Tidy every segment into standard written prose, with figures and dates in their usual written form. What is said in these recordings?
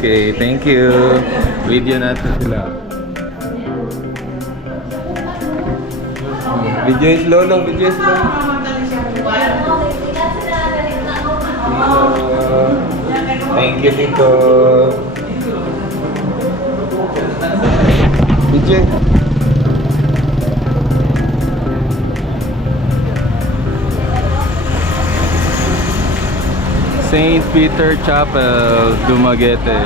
Okay, thank you. Video natin sila. Video is lolo, video is lolo. Thank you, Tito. Video. Saint Peter Chapel, Dumaguete.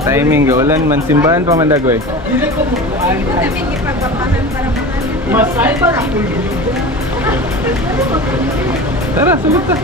Timing ulan man simbahan pa man dagoy. Tara, sulit ta.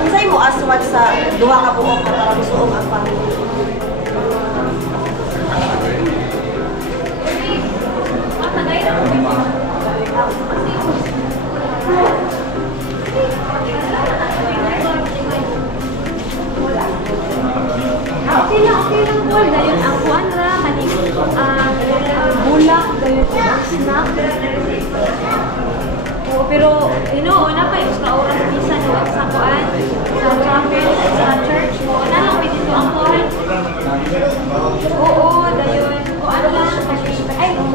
Unsay mo aswat sa duha ka buok para gusto ang pamilya? Okay lang po. Dayon ang kuanra, kaning bulak, dayon ang snack. Oo, pero una pa yung sa oras misa no sa kuan, sa chapel, sa church mo. Na lang may dito ang call. Oo, dayon kuan lang kasi ay nung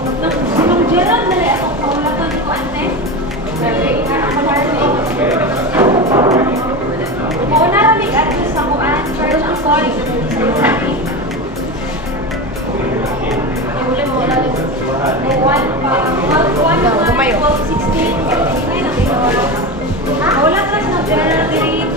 Gerald dali akong kaulatan ko ante. Dali ako na rin. Oo, na lang may address sa kuan, church ang call. Wala ka sa general diri.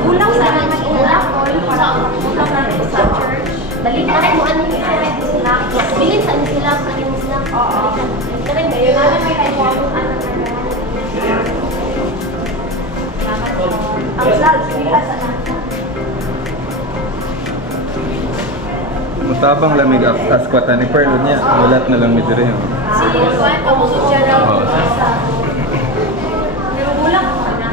Ulang sa naman ulang para pumunta na sa church. Balik na mo ano ni sila. Bilin sa sila sa sila. Oo. Kaya Ayun na may tayo ako ano. Ang lag sila sa Mutabang lamig askwatan ni Pearl niya. Ulat na lang midire. si Juan kamusod siya raw sa pero ulang ko na.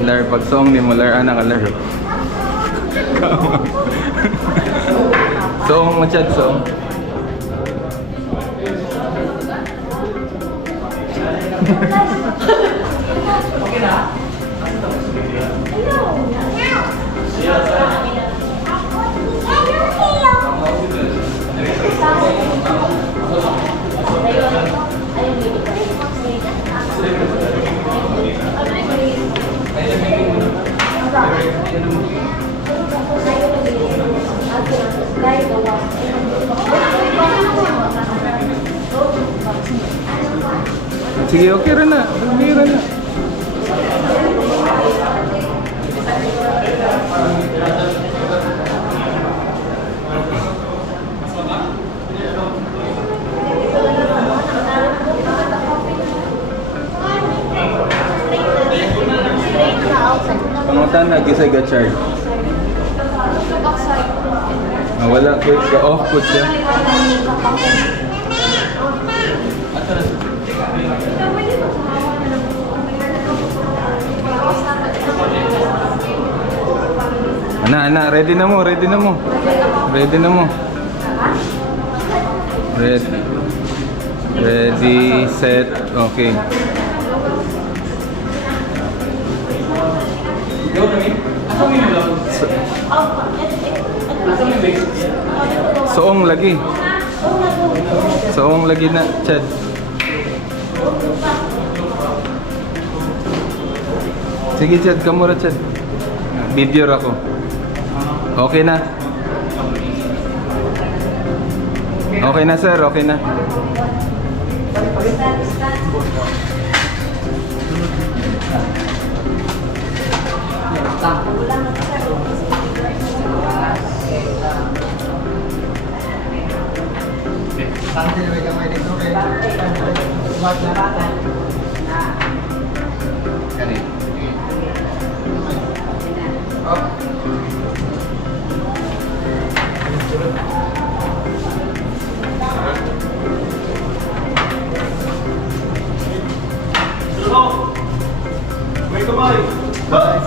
Lar, pag song ni mo, lar, anak ka, lar. Song mo, Chad, song. Sige, okay rin na. Okay rin na. Pangutan na, kisay ga-charge. Ah, wala, quick ka. Off, put siya. Ana, ready na mo, ready na mo. Ready na mo. Ready, set, okay. Soong lagi. Soong lagi na, Chad. Sige, Chad, kamura, Chad. Video ako. Okay na. Okay na, sir. Okay na.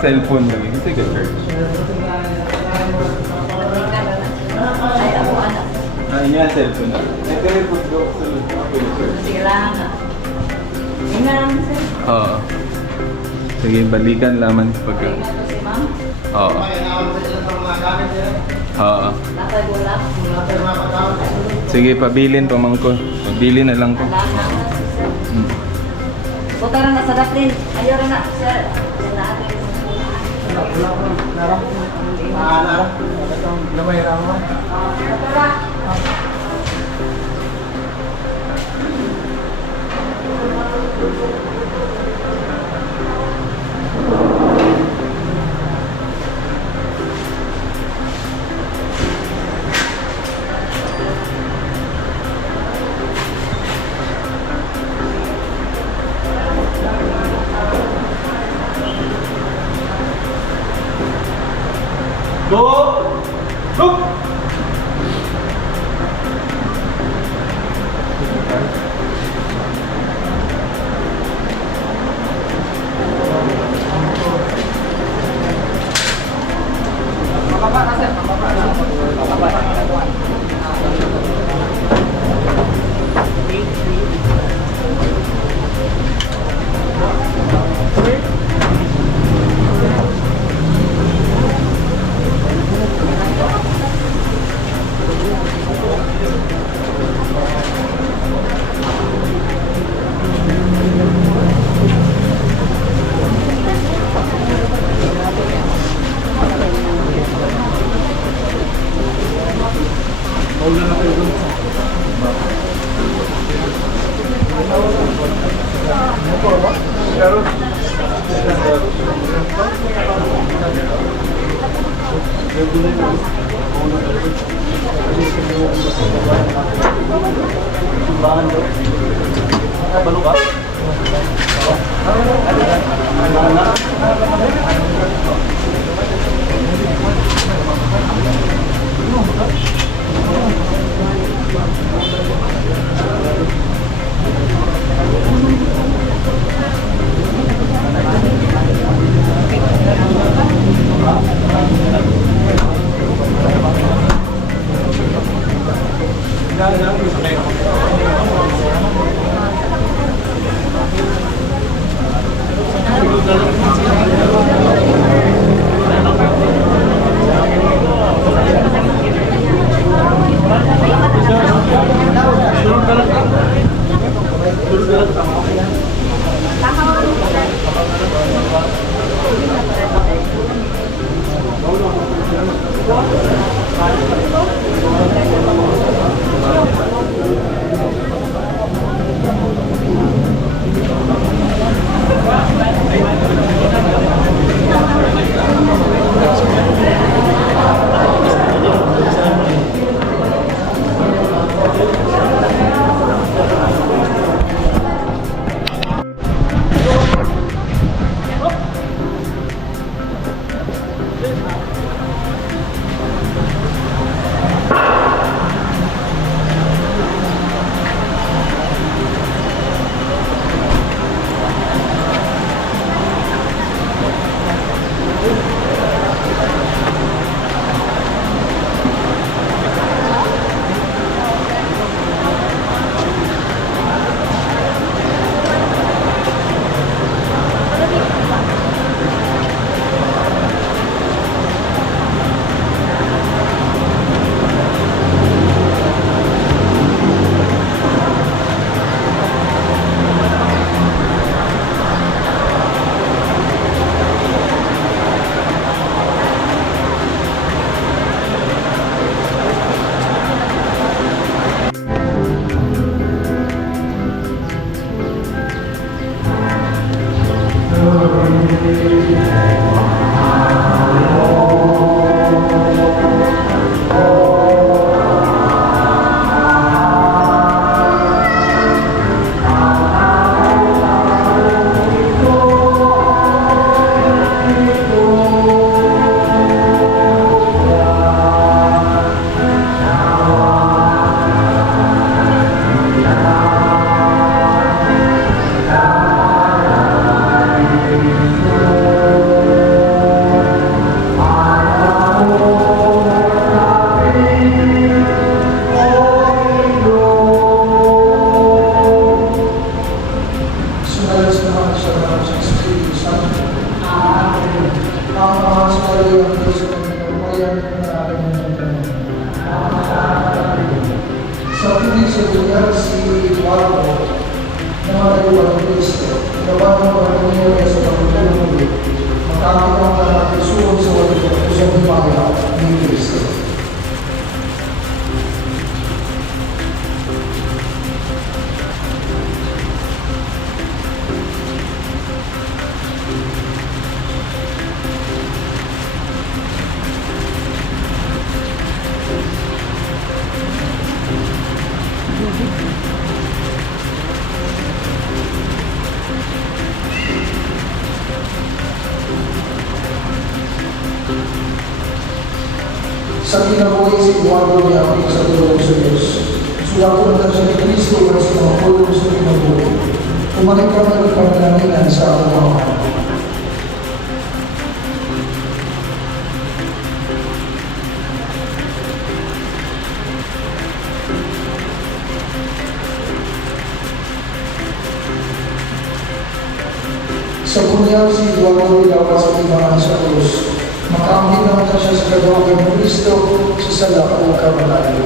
Cellphone mo. Kasi ka-charge. Ah, yun yung cellphone na. Ito rin po ito. Sige lang. Hindi lang, sir. Oo. Sige, balikan laman pagka. Si ma'am. Oo. Oo. Nakagulak. Sige, pabilin pamangko. Pabilin na lang ko. Buta na sa daplin. Ayaw na, sir. Go! Go! Sa piling sa lugar si Waldo na matayuan ng Kristo, gawa ng pagkakaniyari sa pagkakaniyari muli, makakita ka natin suwag sa walang kusang himaya ni Kristo. Sa kinabuhay si Eduardo niya ang sa tulong sa Diyos. Sulatan na siya ni Kristo para sa mga tulong sa kinabuhay. Umalik ka na ng pananaminan sa ating mga mahal. Sa bunyag si Eduardo nilawas sa ibangan sa krus. Makaamit naman na siya sa kagawagan ng Kristo sa sala o kamalayo.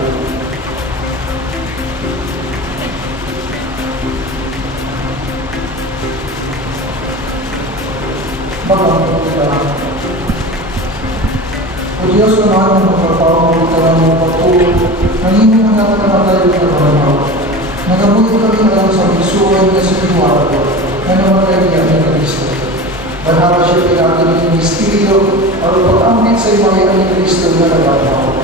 Magamit ka. O Diyos naman ang magpapawag ng mga pagpulong, nangingin ang nakatamatay ng mga nagabuti kami alam sa bisuan na si Eduardo na namatay niya ng Kristo. Banhawa siya pinagin ng Espiritu at pag-amit sa imaya ni Kristo na nagagawa.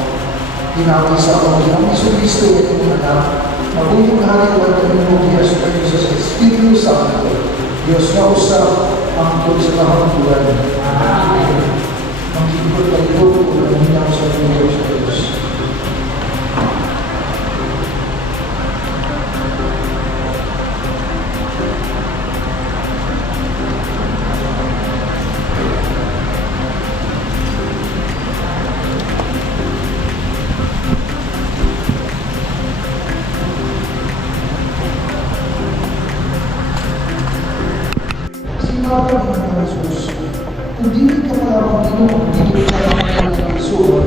Ginawin sa mga ng Kristo at umanak, mabuyong hari at kanunugya sa Kanya sa Espiritu Santo, Diyos na usap ang tuli sa kahangtulan. Amen. Magkikot ang ito kung naminaw sa Diyos sa Diyos. Sinabi ng Jesus, kung dili ka malamang Ginoo, dili ka malamang ng Isuon,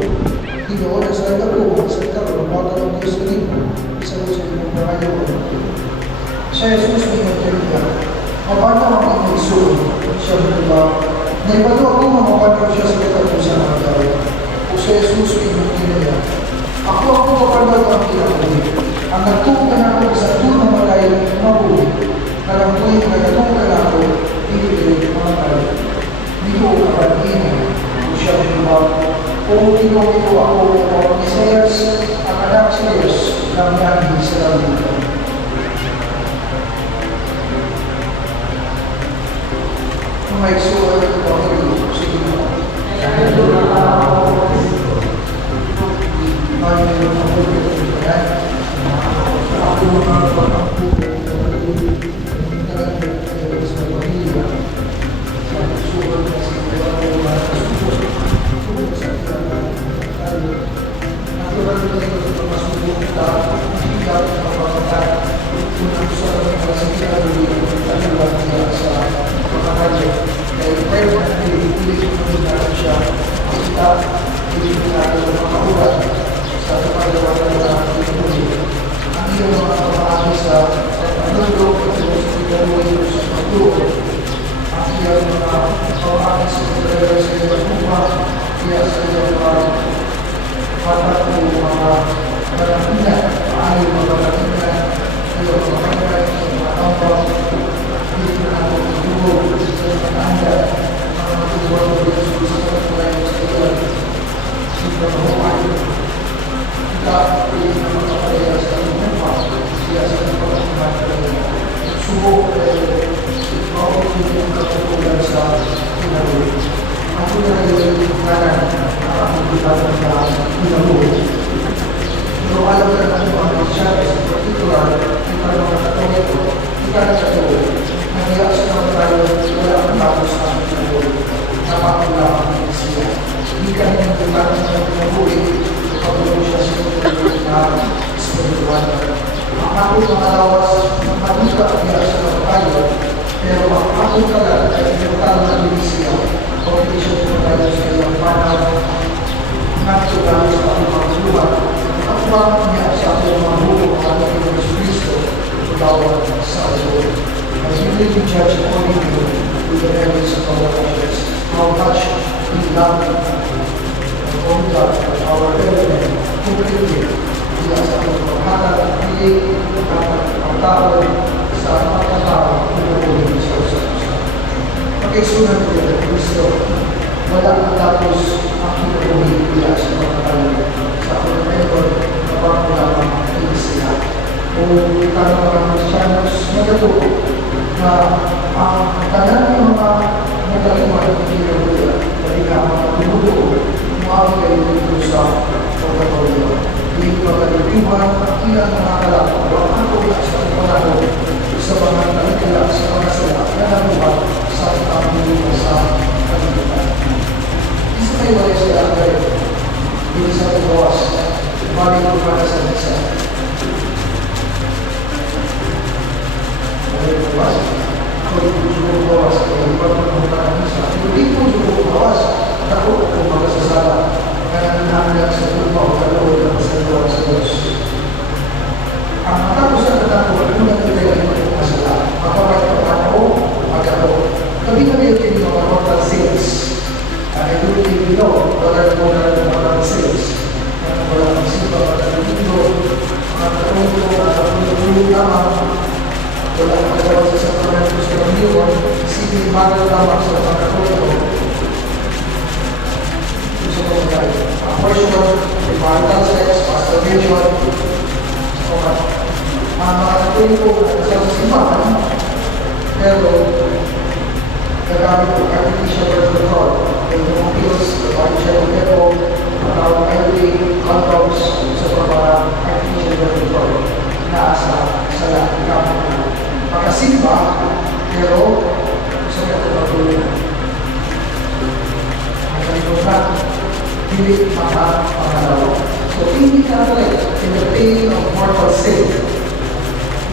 Ginoo na sa ako, sa karoon, mga ng Diyos kanino, isa ko sa inyong pangayawan. Sa Jesus may nagkaliya. Mapano ang inyong isuon, siya diba? Naipalo ako mamapano siya sa katapusan ng tao. O sa Jesus may nagkaliya. Ako mapano ang kinakuli. Ang nagtukan ako sa tunang malay, mahuli. Narampuin, nagatukan ako, hindi mga tayo. Hindi ko kapatinin. O siya diba? O tinong-ito ako o Isaias, ang anak sa Diyos, ng nabi sa lalutan. Mga isuwa at pagkakaliw, sige mo. Pagkaisunan ko yung Kristo, wala ang tapos ang kinukuhin nila sa mga kayo sa Panginoon na pangkulang ang sila. Kung itanong mga Kristiyanos, magatuto na ang tanan ng mga nagaliman ng kinukuhin dahil na mga pinubuo, umami kayo dito sa pagkakaulo. Hindi pagkalipiwan ang ilang mga kalapag o ang kulang sa panahon sa mga nalikila sa mga sala na nabuhat sa pagkakaulo sa kalipitan. Isa kayo wala sila ang kayo. Hindi sa pagbawas. Balik ko para sa isa. Balik ko bawas. Ako yung pagbawas. Kaya ipagpapunta ng isa. Hindi ko yung pagbawas. Ako kung magasasala. Kaya nangyayang sa pagbaw. Kalawag na pasalawa sa Diyos. Ang matapos na natapos, unang pinagay ng masala. Mapapagpapan ako, mag-ako. Kami-kami yung mga mortal sins. Ay doon yung bilo, wala mo na ng mortal sins. Wala ng sipa, wala ng bilo, mga karungo, mga lamang, wala ng kagawa sa sakramentos ng Panginoon, isipin magal lamang sa mga karungo. Gusto ko tayo. Abortion, marital sex, masturbation, ang mga karungo sa simbahan, pero gagamit ko artificial birth control. Yung mga pills, artificial tempo, matawag highway, compounds, sa mga artificial birth control na sa lahat ng gamit na makasimba, pero sa mga pagpatuloy. Ang ganito na, hindi makapangalawa. So, hindi Catholic in the pain of mortal sin.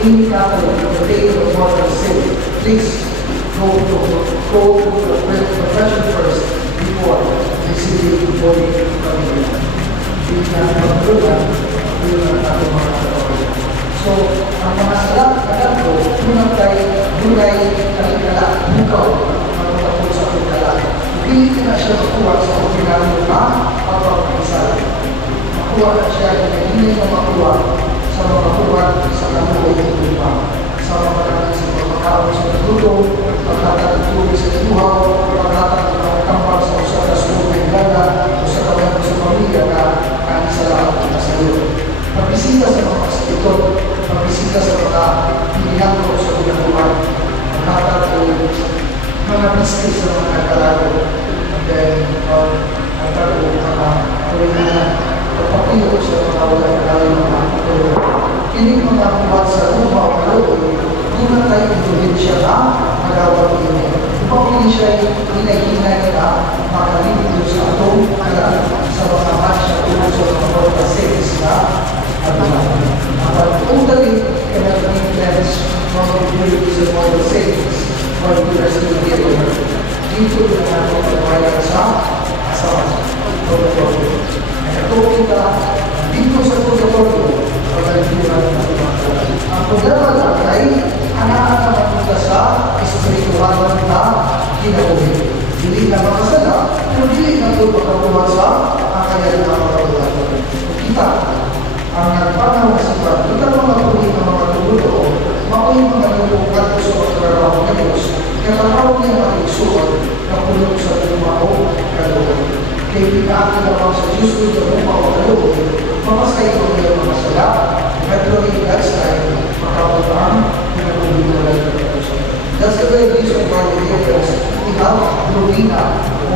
Hindi Catholic in the pain of mortal sin. Please, go to the profession first before receiving the body from the Hindi natin magdulan, yun ang ating mga katawin. So So, ang mga salat na ganito, unang tayo, gulay, kalikala, bukaw, magpapapos sa pagkala. Pili na siya makuha sa ordinaryo na pagpapakisalan. Makuha na siya, hindi na makuha sa mga kuha sa kanuoy ng lupa. Sa mga pagkakas sa pagkakaroon sa natulong, pagkakatulong sa iluhaw, pagkakatambang sa usap na school ng ganda, o sa kabayan sa pamilya na kaisa lahat na sa iyo. Pagbisita sa mga hospital, pagbisita sa mga pinagpo sa pinabuhan, pagkakatulong mga business sa mga nagkalago, and then, nagkakaroon mga pagkakatulong pagpapilog sa mga walang kalayo ng mga pagkakatulong. Hindi mga kumat sa lupa o kaloob, doon na tayo influensya na magawag ini. Upang hindi siya hinay-hinay na makalimit sa atong kaya sa mga matcha tulad sa mga pagkaselis na at totally cannot influence mga community sa mga pagkaselis or university area. Dito na natin pagbayan sa asawa. Ito kita dito sa protocol ang problema lang ay anak-anak kita sa espiritual na kinabuhi. Hindi na makasala, pero hindi na ito pagkakuha sa ang kaya na makakawala. Kita, ang nagpanaw na sipag, kita mga tuloy ng mga tuluto, makoy mga nagpukat ko sa pagkaraw ng Diyos, nakakawag niya ang isuot na pulong sa tumaho kaloob. Kaya pinakakilabang sa Diyos ko sa tumaho kaloob, mamasay ko niya mga sala, gradually lifestyle, makapagpaan, pinag-uwiwalay ng Diyos. That's the very reason why we have Novena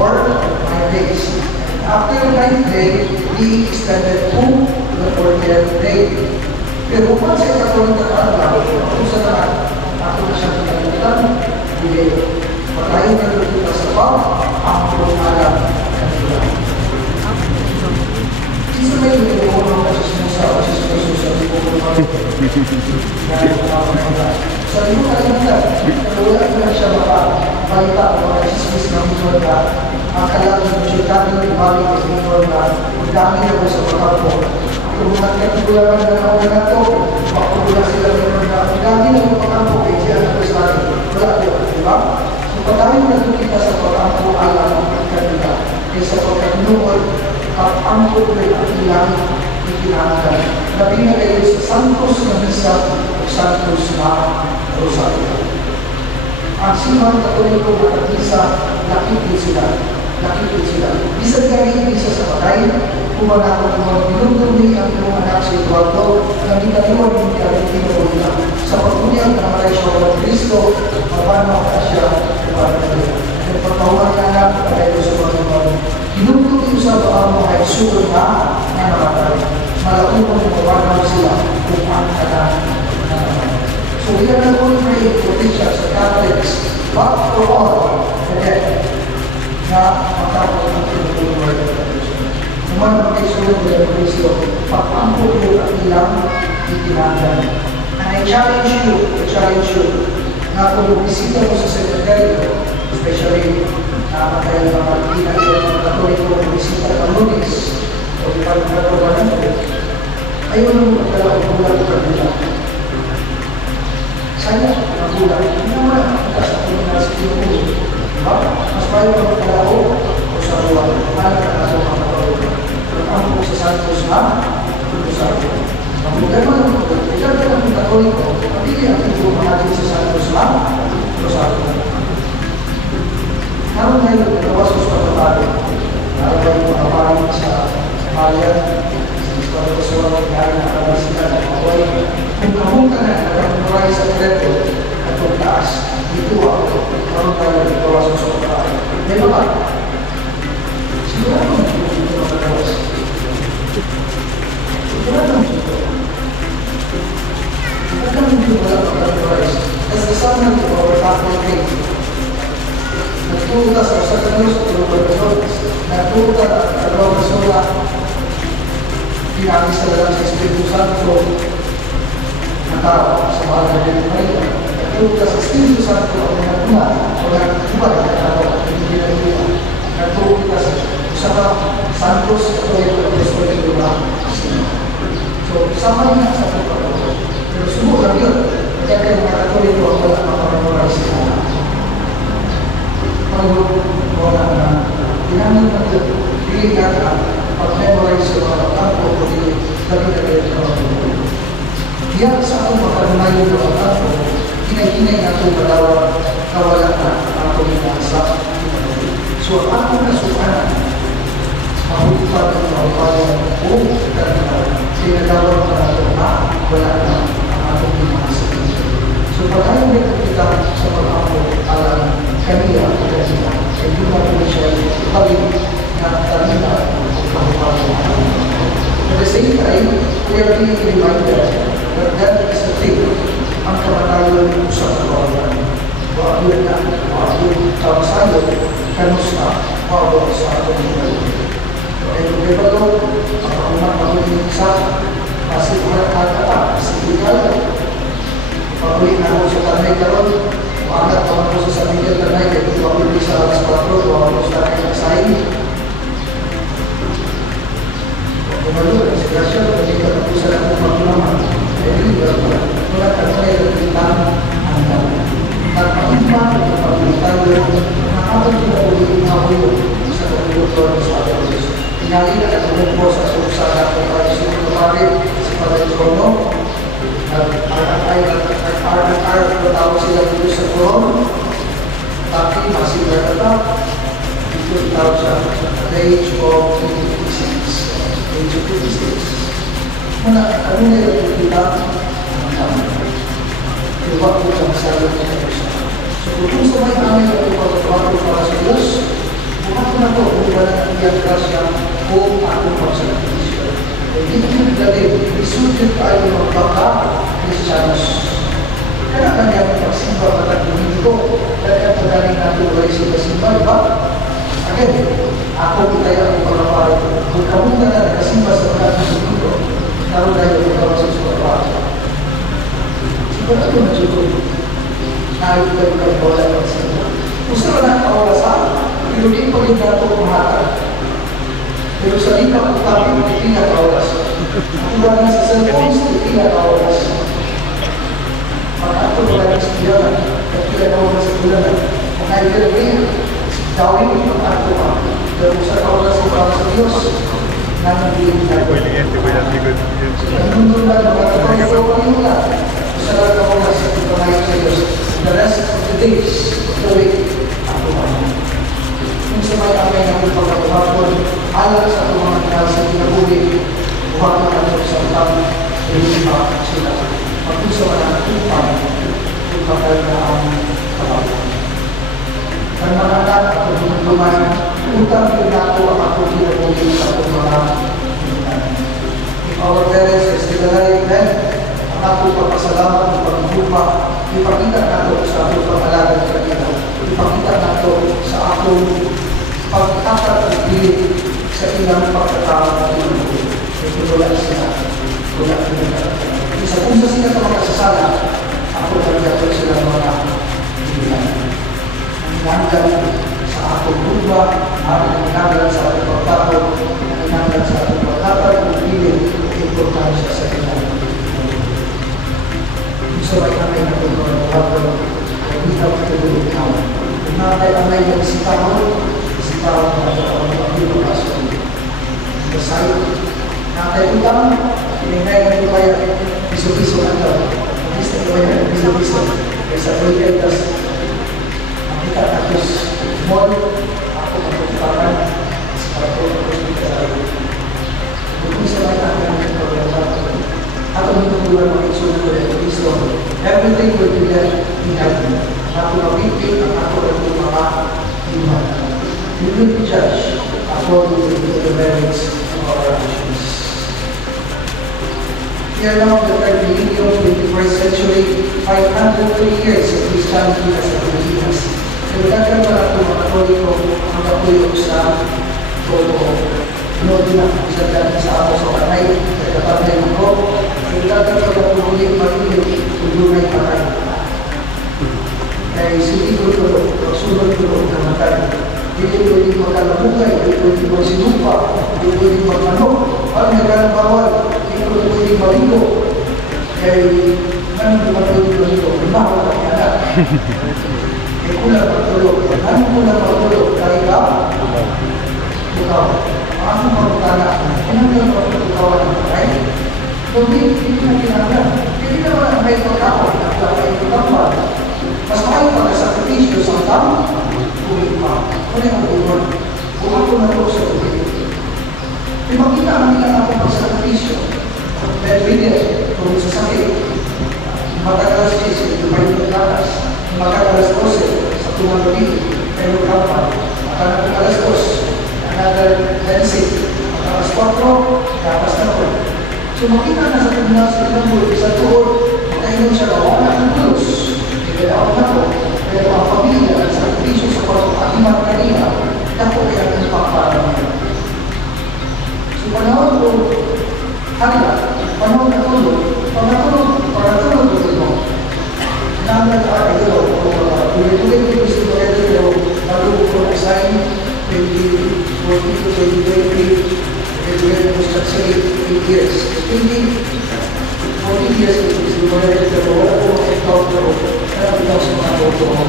or 9 days. After the 9th day, we extended to the 40th day. Pero kung sa ikaw ng araw, kung sa lahat, ako na siyang pinagalitan, hindi. Pagkain na lututa sa pag, ang pulungalan ng ilan. Isa may nilunong na siya sa di ko sa iyo kalimutan, wala na siya makabalita o mga isismis ng mundo na akala ng siyudad ng ibali ng mundo na dami na sa pagkapo. Kung nagkatuluran na ako na ito, makukulang sila ng na dami na yung pagkapo kay siya na ito sa akin. Wala ito, di ba? So patayin na ito kita sa pagkapo alam ng kanila kaysa pagkanuod at ang tuloy at ilang itinangan. Labi na kayo sa Santos na Misa o Santos na Rosario. Ang simang katoliko na Misa, nakipit sila. Bisa kami, bisa sa patay, kumanakot mo, pinutumi ang iyong anak si Eduardo, na ginaliwan ng pinag-pinag sa pagpunyag na maray siya ng Kristo, mapano ka siya, kumana niya. Nagpatawa ka na, pagkayo sa mga pinutumi sa baka mo ay suko na namatay. Malaupang mawanaw sila kung ang kanan. So we are not only praying for Christians and Catholics, but for all the dead na matapos ng pinutulungan ng Diyos. Naman ang kaisulat ng Kristo, pag-ampok mo at ilang itinangan. And I challenge you, na kung bumisita mo sa cemetery, especially na matagal na magkina ng Katoliko na bumisita ng Lunes, o di pa ng Katoliko, ayaw mo magdala ang bulan ng kanila. Sana ang bulan, hindi naman ang kasakunan na sa Pilipinas. Mas bayo ang magdala o sa buwan, para ka ang mga ang sa Santos na Rosario. Ang problema ng Katoliko, pagkili ang tulungan natin sa Santos na Rosario. Naroon tayo nagkawas sa pagkabali. Naroon tayo makabali sa Mayan, para sa mga kaya na kabasikan at maway. Kung kamunta na nagkamuray sa treto at pagtaas, dito ako, karoon tayo nagkawas sa pagkakas. May ba? Sigurado na dito nagkawas. Sigurado na dito. Pagkakas dito wala pagkakas. As the son of our Catholic faith, nagtuta sa Satanos at Robertones, nagtuta at Robertones, pinakis sa lang sa Espiritu Santo na tao sa mahal na Pilipinas. Nagtuta sa Espiritu Santo ang nagtuman o nagtuman na tao at hindi nagtuman. Nagtuta sa Santos at Roberto at Espiritu na. So, sama niya sa pagkakaroon. Pero Subo lang yun. Kaya kayo mga Katoliko ang wala makamemorize na. Wala na. Ginamit na yun. Pili ka ka. Pag-memorize sa mga tampo o hindi lagi-lagi sa mga tampo. Diyan sa akong makarunayon ng mga tampo, kinay-kinay na ito malawa kawala na ang kuminasa. So, ang akong nasukanan, mahulipan ng mga upaya o kanina, sinagawang na ito na wala na ang ating kuminasa. So, pag-ayaw nito kita sa pag-ako alam kanina o kanina, ay doon na po siya balik na kanina at the same time, we are being reminded that that is the thing ang kamatayon sa kawalan. Wag yun na, wag yun kawasayo, kanusta, wag sa atong buhay. Kaya kung diba ito, ang kaunang pag-uling isa, kasi kung nakakata, kasi ikaw, pag-uling na ako sa tanay karon, umangat pa ako sa samigil tanay, kaya kung pag-uling sa alas 4, wag ako sa tanay kasayin. Kemudian sekarang kita berusaha untuk menggunakan jadi wala ka tayo kita anda tanpa iman tanpa tayo nakapag kita ulit na ulo sa pagluto sa Diyos. Tingali na ang po sa susada ko tayo sa kapatid sa pagluto at ar tawag sila dito sa koron tapi masih tetap itu tawag sa age of 56. Into 56. Muna, ano na yung kita? Ang dami. Iwag po sa masalit ng Diyos. So, kung sa may amin at ipagpapato para sa Diyos, bukat na po kung wala ng iyang grasya o ating pagsakrisyo. Hindi ko naglalib, isulit tayo magbaka Kristiyanos. Kaya kanya magsimba at hindi ko, kaya padaling natin ulit sila simba, di ba? Again, ako kaya ang pagpapalo. Kung kamunta na nakasimba sa mga sumunod, naroon tayo ikaw sa sumunod. Sigurado na siguro. Nakikita ko kayo wala ng simba. Kung saan na kawasan, pero di ko rin nato kumakan. Pero sa lika ko kami, hindi na kawalas. Kung wala sa cellphones, hindi na kawalas. Pag-ato wala ng siyalan, at kaya kawalas sa bulanan. Kung nakikita rin, gawin ito ang ato ka. Pero sa kawalas para sa Diyos, nangyayari natin. Nandun lang, magkakawin mo lang. Sa kawalas sa pagkamayon sa Diyos. The rest of the days, the week, ato ka. Kung sa may amay natin pagkakapon, alam sa ito mga kinal sa kinabuli, buhat na natin sa utang, hindi pa sila. Pag-usa ka na upang, kung bakal na ang kapapon. Ang mga anak at pagmumutuman, utang din ako ang ako pinagmuli sa itong mga pinag. If our parents are still alive then, ang ako papasalamat ng pagbupa, ipakita nato sa atong pangalagan sa kanila. Ipakita nato sa atong pagtatat at pilit sa ilang pagkatao ng pinag. Ito wala sila. Wala sila. Isa kung sa sila sa mga sasala, ako nagdato sila mga pinag. Hinanggan sa atong lupa, at hinanggan sa atong pagkakot, hinanggan sa atong pagkakot, kung pilit, importansya sa ilang. Kung sa may amay na itong mga pagkakot, ay ikaw katulog ikaw. Kung nakay amay na isitahon na ito ang pagkakot. Kasay, nakay utang, pinigay na ito kaya, piso-piso na ito. Pagkista ito kaya, piso-piso. Kaya sa pagkakot, kita atas mod aku membutuhkan seperti itu bukan sebagai anak atau untuk dua manusia dari Kristo everything will be there in heaven aku memikir aku berdoa iman you will be judged according to the merits of our actions. We are now the third millennium of the 21st century, 503 years of Christianity as a Pilipinas. Nagdagan pa natin mga Katoliko ang kapulong sa todo. Noon na, isa dyan sa ako sa kanay, sa kapatay ng ko. Nagdagan pa natin ulit mag-ilig kung dunay patay. Kaya sige ko tulog, magsunod tulog na matay. Hindi pwede magkalabugay, hindi pwede magsinupa, hindi pwede magmanok. Pag nagkalang bawal, hindi pwede maligo. Kaya Ano dumatuloy dito? Lumawa ka niya na. May kulang pagtulog. Ano kulang pagtulog? Kaya ka? Ikaw. Ano magtala? Ano yung pagtutukawan ng bahay? Hindi na kinaglan. Hindi naman ang may pagkakot at lakay ng kapal. Mas mahal pa sa sakripisyo sa tama, ulit pa. Ano yung ulit? Kung ako na ito sa ulit. Di makita ang nila ako pag sakripisyo. Dahil hindi, kung sa sakit, magkakalas 10, yung may pagkakas, magkakalas 12, sa tumagabi, pero kapal, magkakalas 2, another 10, magkakalas 4, kapas na po. So makita na sa Pilipinas, sa tuod, makainom siya na wala ng Diyos. Ikalaw na po, pero ang pamilya at sakripisyo sa pag-akiman kanina, dako kaya ang pagparang. So panahon ko, halila, panahon na tulog, panatulog ko ito. Naman na ito, tuloy-tuloy ko gusto ko ito, pero nalubog ko na sign, 2014 to 2020, graduated ko sa 8 years. Hindi, 40 years ko gusto ko na ito, pero wala ko encounter ko, kaya bitaw sa mga boto ko.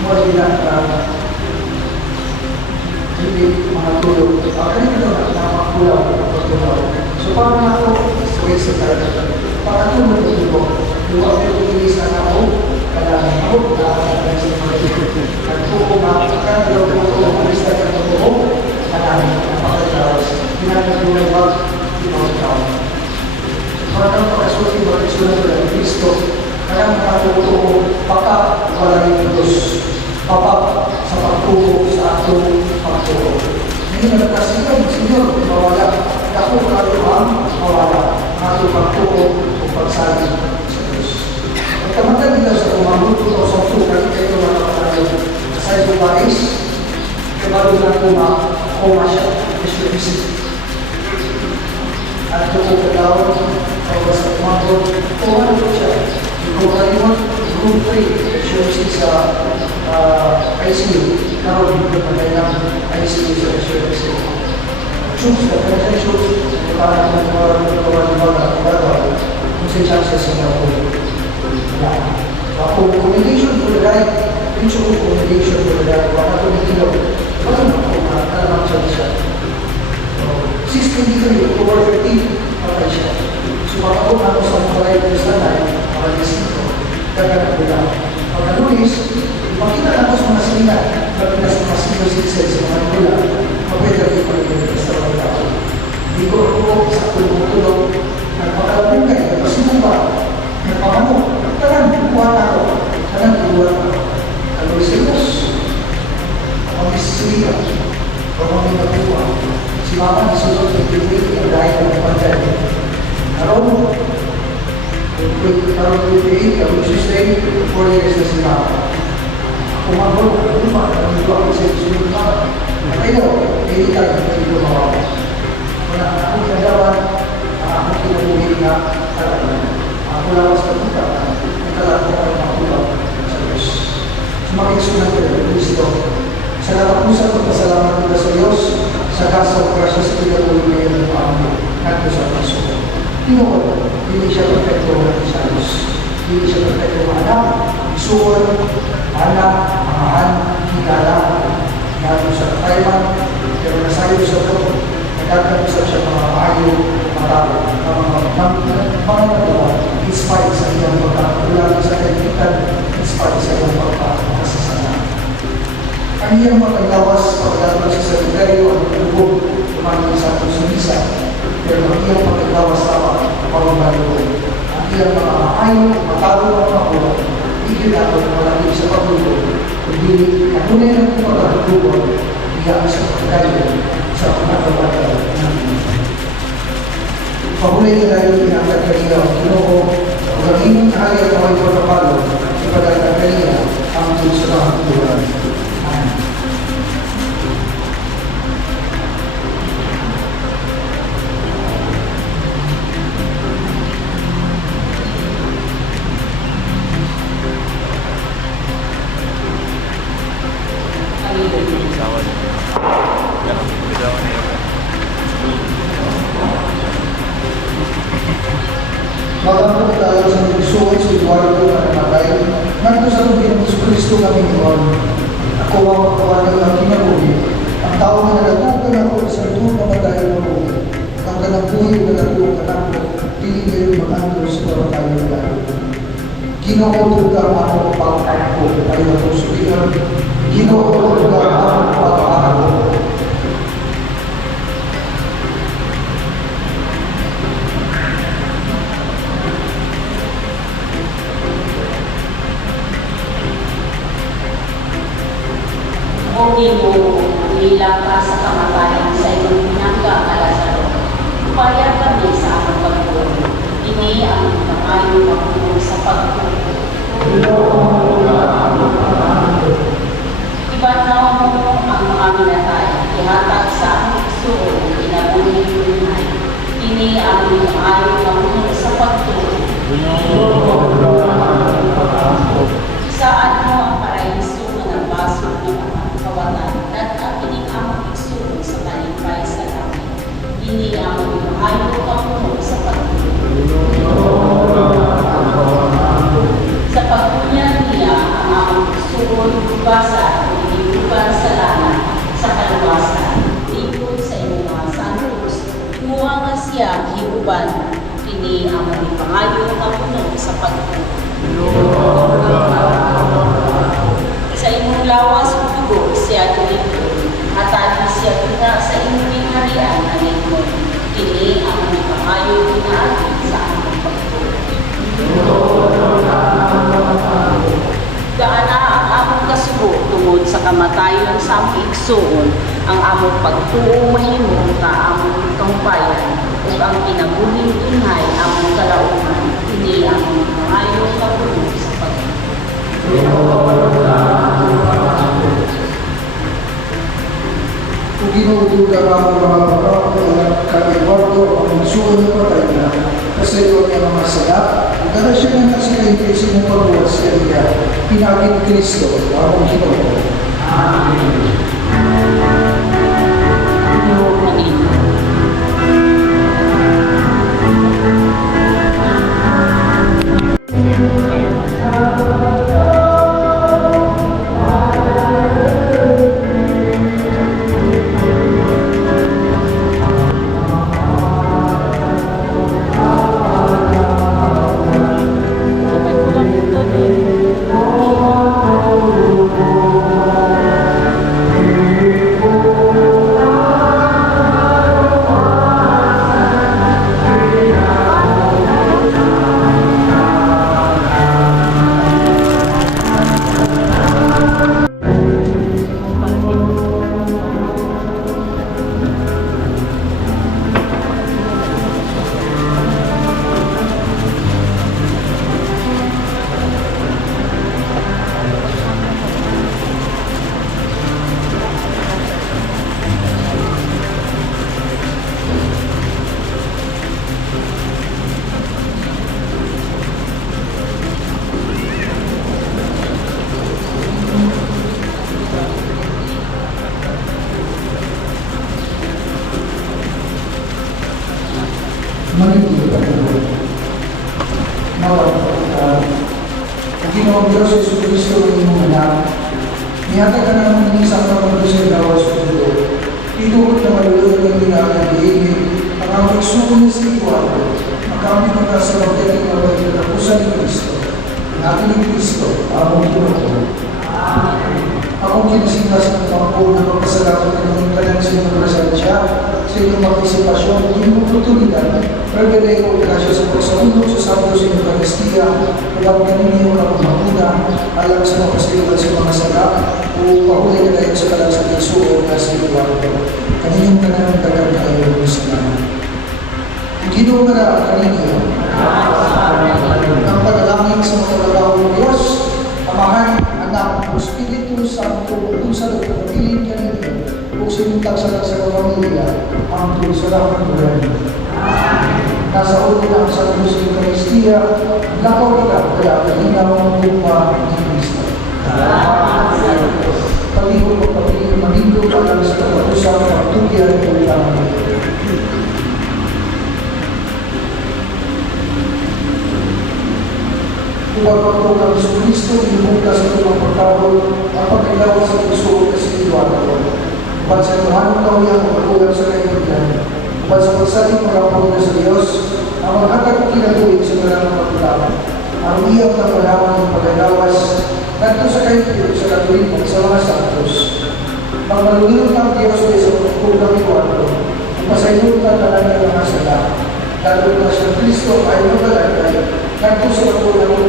Muli na, hindi mga tulog. Kanina ito na, nakakulaw, pagtulaw. So, parang ako, stress sa talaga. Parang tulog ko ito. Luwag ko ilis na ako, kailangan ako, nakakalagan sa mga ito. Nagpupumakan, daw ko ito, umalis na ng totoo, kailangan, napakalawas. Pinagagulay wag, ipagkaw. Parang pagkasulti, pagkasulti ko ng Kristo, kailangan nakatotoo, baka wala rin Diyos. Papak sa pagtubo sa atong pagtubo. Ngayon nagkasikan, Senyor, mawala. Ako lalo ang mawala. Atong pagtubo o pagsabi sa Diyos. At kamatan nila sa umamuto o sa tukal, ito na nakakalayo. Sa ito bais, kebalo na kuma siya, Mr. Visit. At ito ko kagawad, o basta umabot, kumano ko siya. Kung kalimot, room 3, siya sa ICU, naroon dito na kailang ICU sa insurance. Choose na kaya choose, para kung sa chances sa mga po. Communication for the right, mutual communication for the right, wala ko na kilo, wala na po na siya. 16 degree, over 13, patay siya. So makapon ako sa mga right na sanay, mga disito, kagana ko lang. Pagkalunis, makita na ko sa mga sinina, pagkita sa mga senior citizens sa mga nila, mapwede rin pag-ibig sa mga tao. Hindi ko ako sa tulong-tulong, nagpakalabungay, nagpasinumba, nagpamanok, talang kukuha na ako, talang kukuha na ako. Kalunis sa Diyos, ang isisilikan, o mga nagkuha, si Mama nasusunod ng pipili ang dahil ng pandemya. Karoon, karoon pipili, karoon sustain, 4 years na si Mama. Kumabot, luma, ang ito ako sa susunod na. At ito, hindi tayo dito mawawa. Kung akong nagawan, akong kinabuhin na talaga. Ako lang sa puta, ang talaga ko ay makulaw sa Diyos. Sumakisunod ko ng Kristo. Sa nakapusan ko, pasalamat ko sa Diyos, sa kasaw grasya sa pinatuloy ngayon ng pamilya, nato sa Kristo. Tinuod, hindi siya perfecto ng Diyos. Hindi siya perfecto ng anak, isuon, anak, amahan, higala, nato sa Taiwan, pero nasayo sa ito, nagkakausap siya mga maayo, matalo, mga nagawa, in spite sa iyang pagkakakulang sa kaibigan, in spite sa iyang pagkakasasana. Ang iyang pagkagawas, pagkagawas sa sementeryo, ang lubog, tumangin sa atong sumisa, pero ang iyang pagkagawas sama, pagbabago. Ang iyang mga maayo, matalo ng mga ulo, hindi nato malaki sa paglubo, kundi kanunay ng pagkakalubo, iya sa pagkagawa sa pagkagawa ng pahuli nila yung pinagkat kanina ang Ginoo, ang naging kahit na may pagkapalo, ipagkat kanina ang susunod tulan. Amen. Ngadto sa tubig ng Kristo kami noon. Ako ang pagkawalan ng kinabuhi. Ang tao na nagatukan ako sa doon mamatay mo. Ang kanabuhi na nagatukan ako, pili kayo mag-andro sa mamatay mo lalo. Ginoo ka ako pag-ako ay ako sulihan. Ginoo ka ako pag-ako. O Ginoo, bilang ka sa kamatayan sa iyong pinangga kalasaro. Upaya kami sa aming pagtulong. Ini ang pangayong makulong sa pagtulong. Ibanaw mo ang mga minatay, ihatag sa aming suon, inabunin tunay. Ini ang pangayong makulong sa pagtulong. Saan mo ang paraiso ng baso ng mga kawatan at ang iningamang igsuon sa kalimpay sa langit. Ini ang ayaw kapuno sa pagtulong. Sa pagpunyan niya ang amang igsuon, basa at inilugan sa langit sa kaluwasan. Lingkod sa inyong mga santos, muha nga siya hiuban. Ini ang pangayo kapuno sa pagtulong. Sa imong lawas ug dugo siya tulipon, atali siya tuna sa imong gingharian na lingkod. Kini ang pangayo ginaagi sa among pagtulong. Gaana ang among kasugo tungod sa kamatayon sa among igsuon, ang among pagtuo mahimo ta among kahupayan ug ang kinabuhing inghay among kalaunan. Kini ang pangayo kapuno sa pagtulong. Kung ginuutugan ang mga kapatid kay Eduardo ang suon na patay na kasi ito ang mga salat, ang dala siya na nasa kaintesin ng pagbuhat sa iya, pinagin Kristo ang Ginoo. Ang Ginoong Diyos Yesu Kristo ng inyong anak, niyatag ka naman ng isang kapatid sa lawas o dulo. Ituot na malulog ng ginagaling ang aming suko ng spiritual, makamit na sa pagdating ng mga katapusan ni Kristo. Natin ni Kristo, among Ginoo. Akong kinasitas ng pangko na magpasalamat ng inyong kanan sa inyong presensya, sa inyong partisipasyon, inyong oportunidad, pagdaday ko kasya sa pagsaunod sa sabdo sa inyong kanistiya, kapag naninyo ka pagmamuna, alam sa mga kasilugan sa mga sala, o pahuli na kayo sa kalang sa Yesu o nasa Eduardo. Kaninyong kanang tagal na kayo ng Islam. Ginoo ka na kaninyo. Ang pagdalangin sa mga kalagaw ng Diyos, Amahan, Anak, Espiritu Santo, kung sa pagpapilin ka ninyo, kung sinintag sa pamilya, ang tulusarang bulan. Nasa ulo ng sa Diyos ng Eucharistia, lakaw ka kaya kanina ang lupa ni Kristo. Palihog o papilin, manindog ka lang sa pagpapusang pagtugyan ng langit. Ipagpatuloy ang Kristo, inimugtas sa tulong pagkabol, ang pagkailawan sa puso at espiritual ko. Upang sa Tuhanong kauyang magkulang sa kaibigan, upang sa pagsaling magampang na sa Diyos, ang maghatag kinatuwid sa maraming pagkulaman. Ang iyang kapalaman ng pagkailawas, nagto sa kaibigan sa katuwid sa mga santos. Magmalulunod ng Diyos sa pagkulang iwato, upasayunod na talaga ng mga sala. Lalo na sa Kristo ay magalagay, nagto sa pagkulang iwato.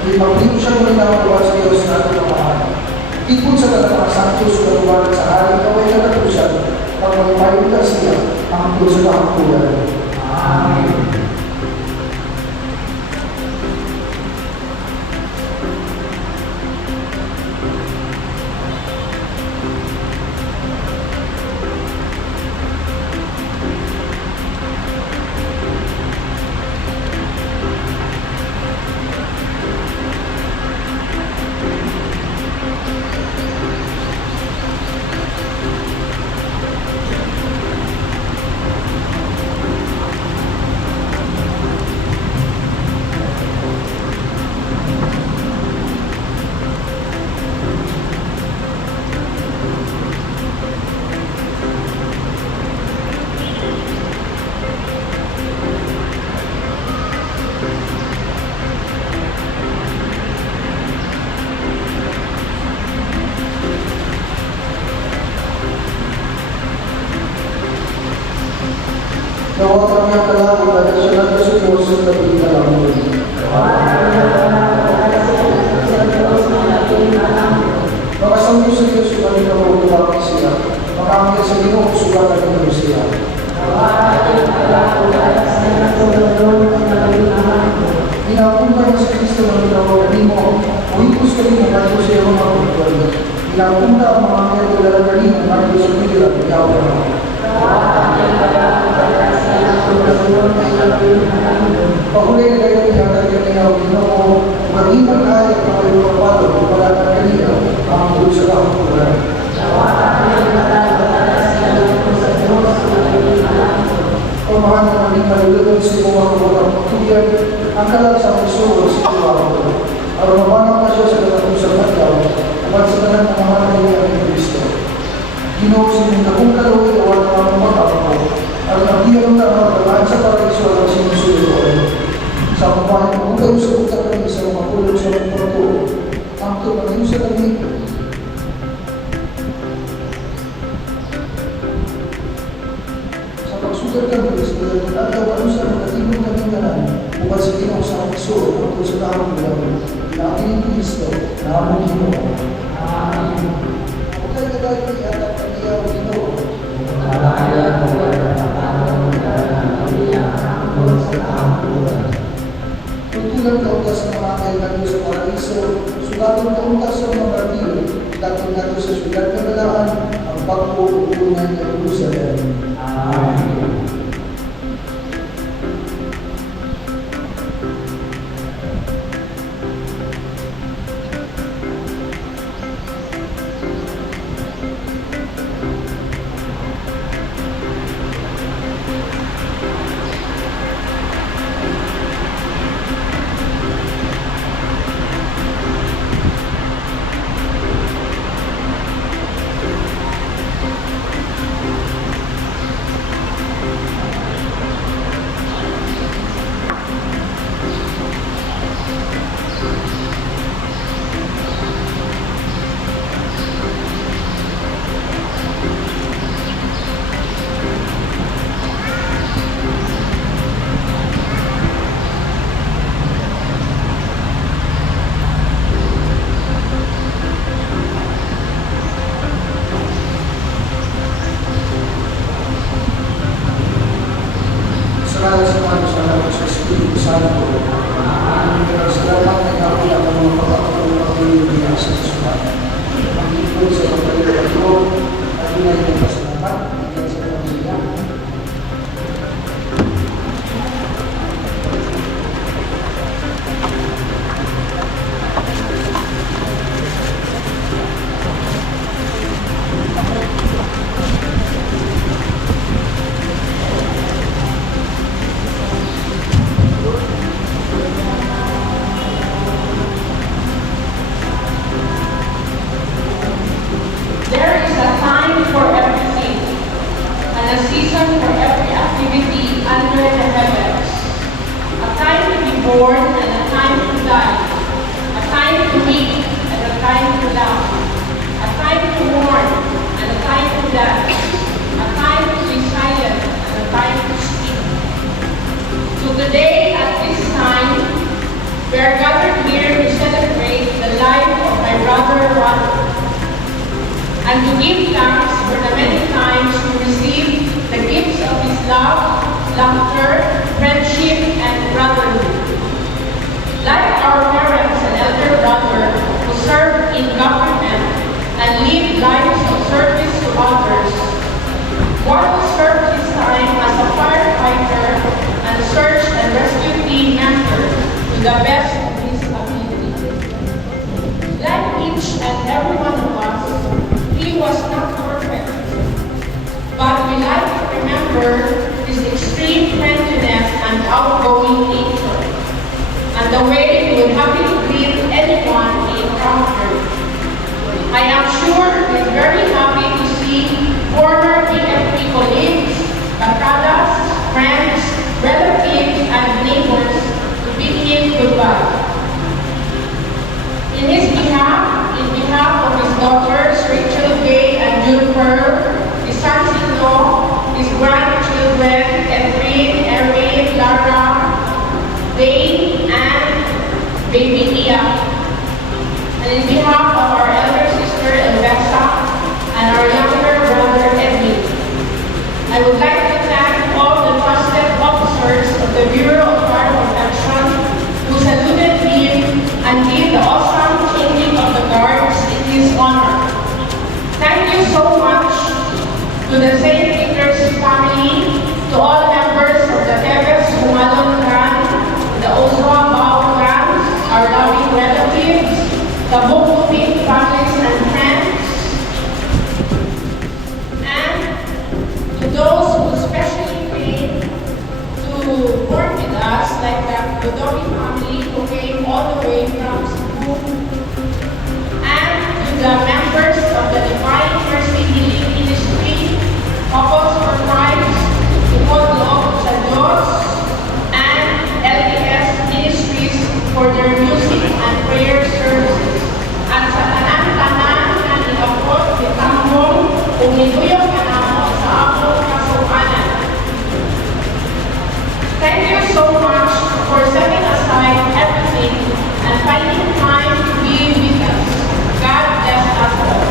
Di magbiro siya muli na magawa sa Diyos na ito pamahan. Tipon sa talang santos na luwan sa hari kaway katatusan, pag magpayo ka siya, ang Diyos sa pangkulan. Amen. Nawa kami ang kalako, dahil siya nagto sa Diyos sa labing alamon. Makasamyo sa Diyos yung kami na mawagawag siya. Makamit sa Ginoo, sulat ang Diyos siya. Inapunta niya sa Kristo ng pinawagaling mo, uipos ka rin ang Diyos siya mga pagkagal. Inapunta ang mga kailanganin ng Diyos sa Diyos at iyawin mo. Pahuli na kayo yung kanyang Ginoo, mag-ibang kaya ang mga ipapalo, wala na kanina ang Diyos sa kakulan. Pamahan na namin malulunod sa mga kapatang pagtuyan, ang kalag sa puso sa iwato. Ang mamanang na siya sa katusang matyaw, at sa tanang pamahan niya ang Kristo. Ginoo sa mga kong kalawin, awal na mga magkakapo. Ang nagdiyan na mga sa paraiso ang sinusunod. Sa pamahan ng mga sa utak kami sa mga pulong sa mga pagtuo, ang tumating sa kami. Sa pagsugat kami, sa pagkakaroon sa mga tibong kami tanan, upang sa Ginoo sa mga iso, ang sa tamang bilang, na ating Kristo, na among Ginoo. Amen. Huwag kayo nagagay at ang pag-iyaw Ginoo. Tutulang kautas ng mga kailangan sa paraiso, sulatong kautas sa mga martir, dating nato sa sulat na balaan, ang pagpupunan ng Jerusalem. Amen. life, a time to weep and a time to laugh, a time to mourn and a time to dance, a time to be silent and a time to speak. So today at this time, we are gathered here to celebrate the life of my brother Ron, and to give thanks for the many times we received the gifts of his love, laughter, friendship, and brotherhood. Like our parents and elder brother who served in government and lived lives of service to others, Juan served his time as a firefighter and search and rescue team member to the best of his ability. Like each and every one of us, he was not perfect, but we like to remember his extreme friendliness and outgoing nature, and the way he would happily greet anyone he encountered. I am sure he's very happy to see former PFP colleagues, barkadas, friends, relatives, and neighbors to bid him goodbye. In behalf of his daughters, Rachel Gay and June Pearl, his sons-in-law, his grandchildren, Erin, Erin, Lara, Dane, and baby Mia, and in behalf of our elder sister Elvesa and our younger brother Edwin, I would like to thank all the trusted officers of the Bureau of Fire Protection who saluted him and did the awesome changing of the guards in his honor. Thank you so much to the St. Peter's family, to all members of the Tebes Humalon clan, the Oswa Bao clan, our loving relatives, the Bukuping families and friends, and to those who especially came to work with us, like the Godobi family who came all the way from Cebu, and to the members of the Divine Mercy Healing Ministry, Couples for Christ, Tukod Loob sa Diyos, and LDS Ministries for their music and prayer services. At sa tanan-tanan na niabot ni Tambong, umibuyog ka namo sa akong kasukanan. Thank you so much for setting aside everything and finding time to be with us. God bless us all.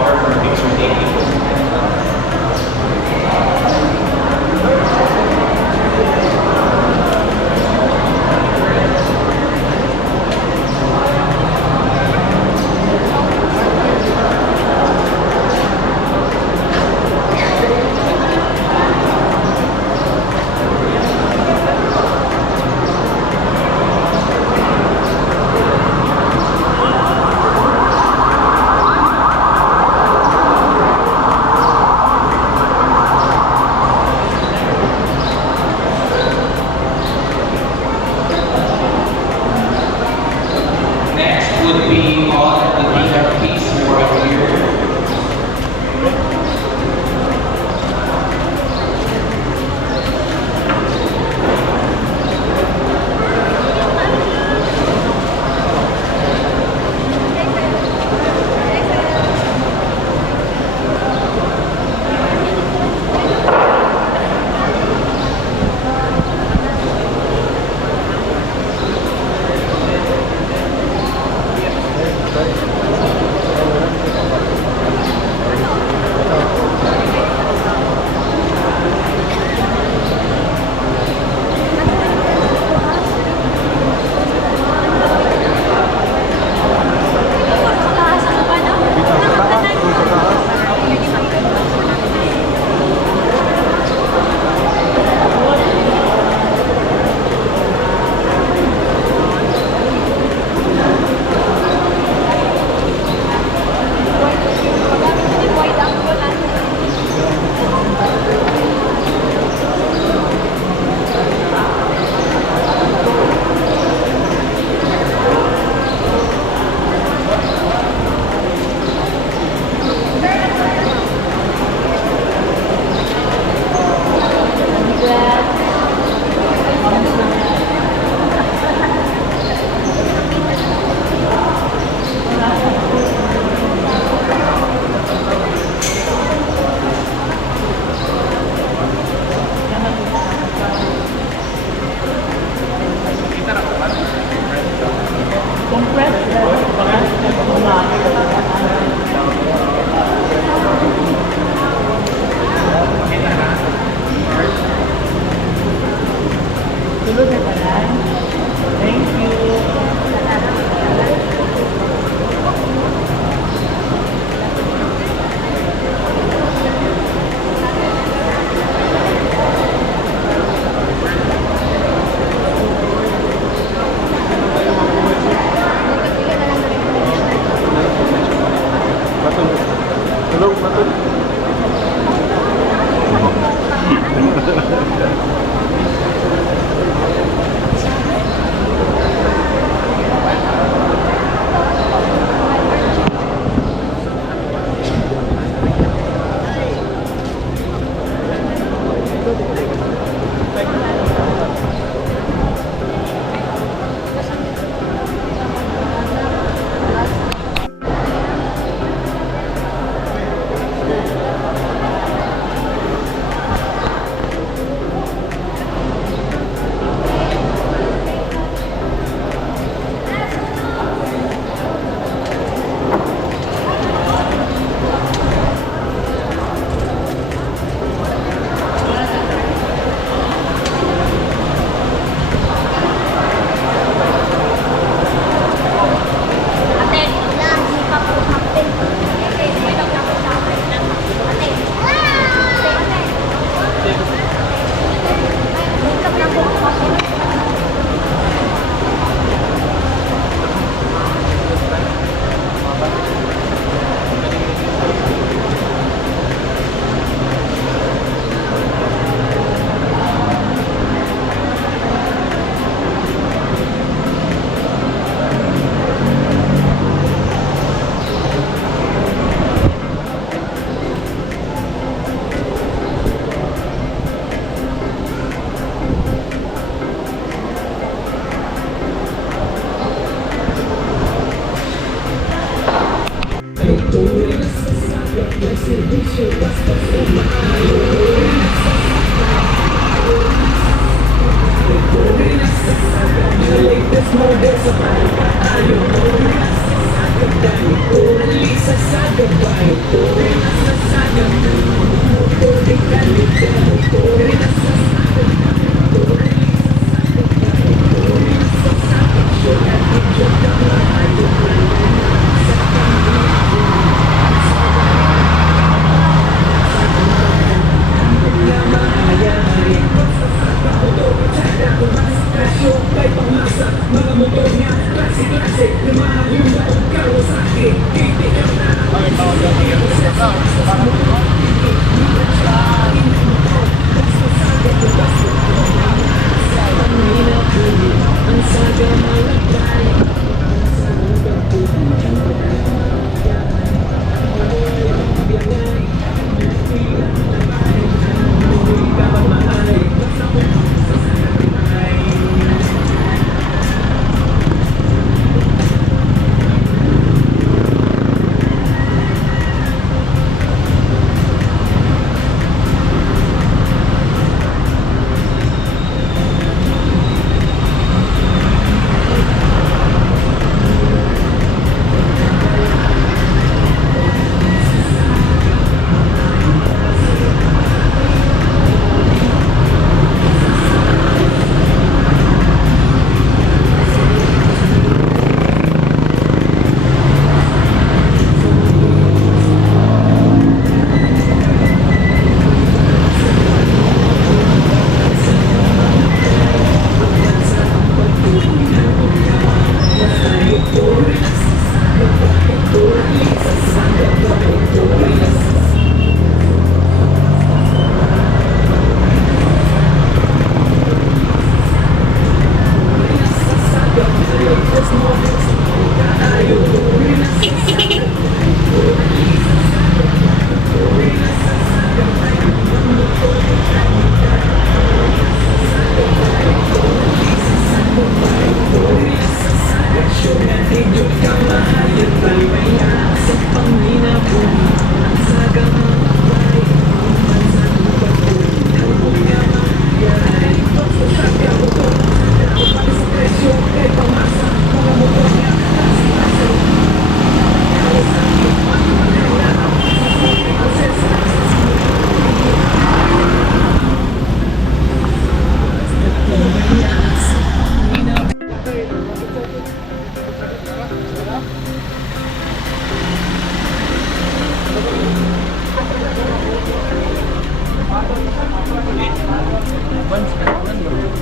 offer for picture taking. Next would be on the Death Peace Memorial here.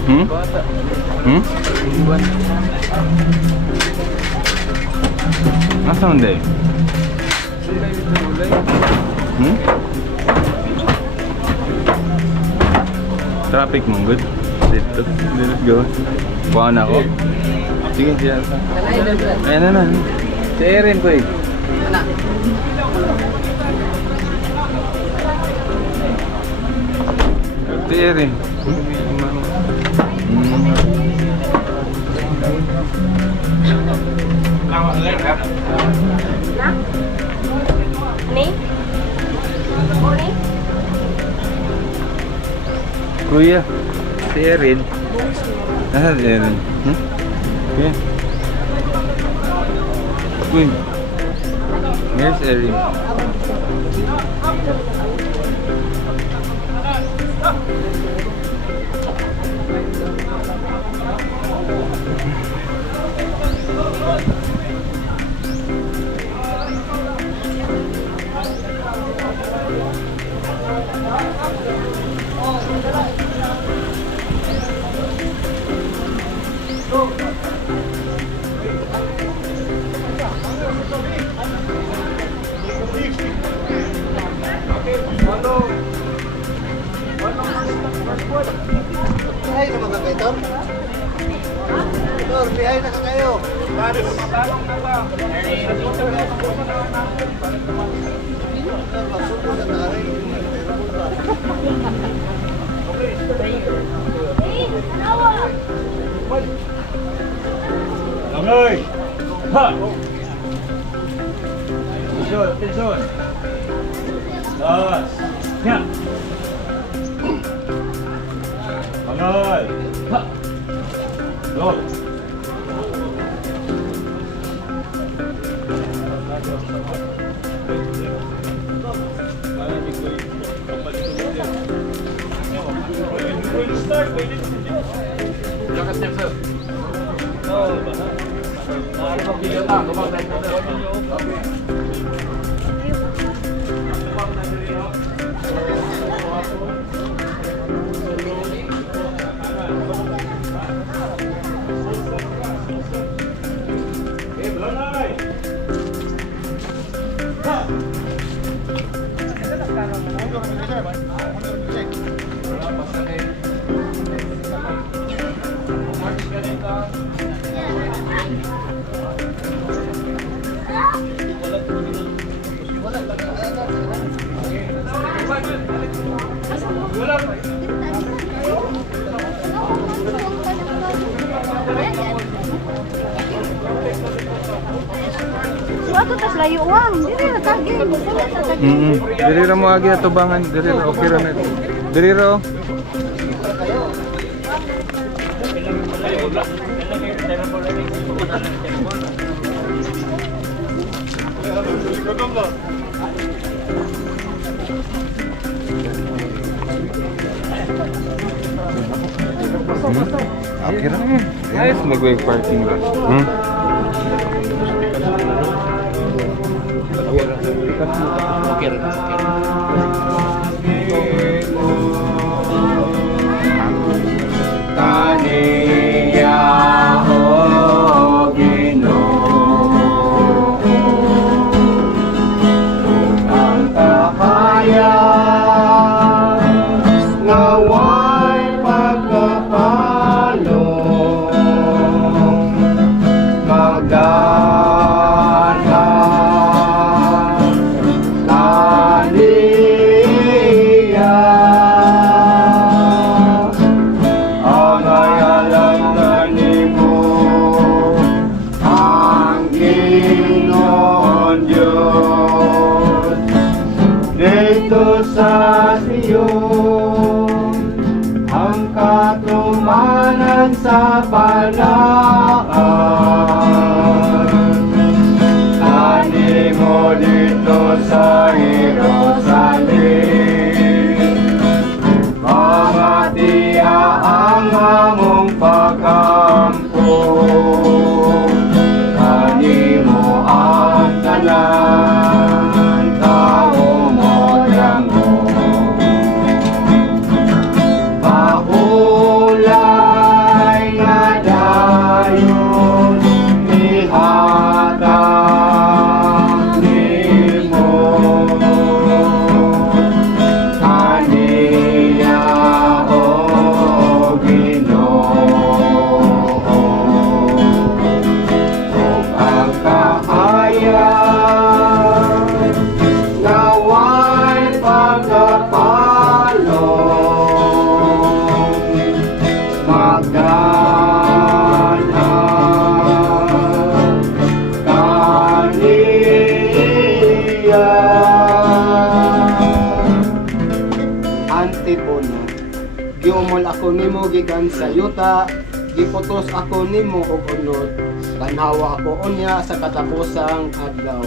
Hmm? Hmm? Nasaan hindi? Hmm? Traffic mong good? Dito. Let's go. Kuha na ako. Sige, siya. Ayan na. Si Erin ko eh. Si Erin. Ni? Ni? Kuya, si Erin. Nasaan si Erin? Hmm? Kuya. Kuya. Where's Erin? Bihay na mga kaitor. Tor, bihay na ka kayo. Langoy! Ha! Tensyon, tensyon! Taas! Nya! Langoy! Ha! Go! Wato tas layo wang, dili na tagin. Diri ra mo agi atubangan, diri ra okay ra na. Diri ra. Oh. Okay ra. Guys, nag-way parking ba? Dito sa Siyon, ang katumanan sa palaan. Ani mo dito sa Jerusalem, mamatiya ang among pagkampo. Ani mo ang tanan, tao mo mo. Mahulay nga dayon, ihatag nimo. Kaniya o Ginoo, ug ang kahayag naway pagkapalong magdala kaniya. Antipono, giumol ako nimo gikan sa yuta, giputos ako nimo og unod, tanawa ako unya sa katapusang adlaw.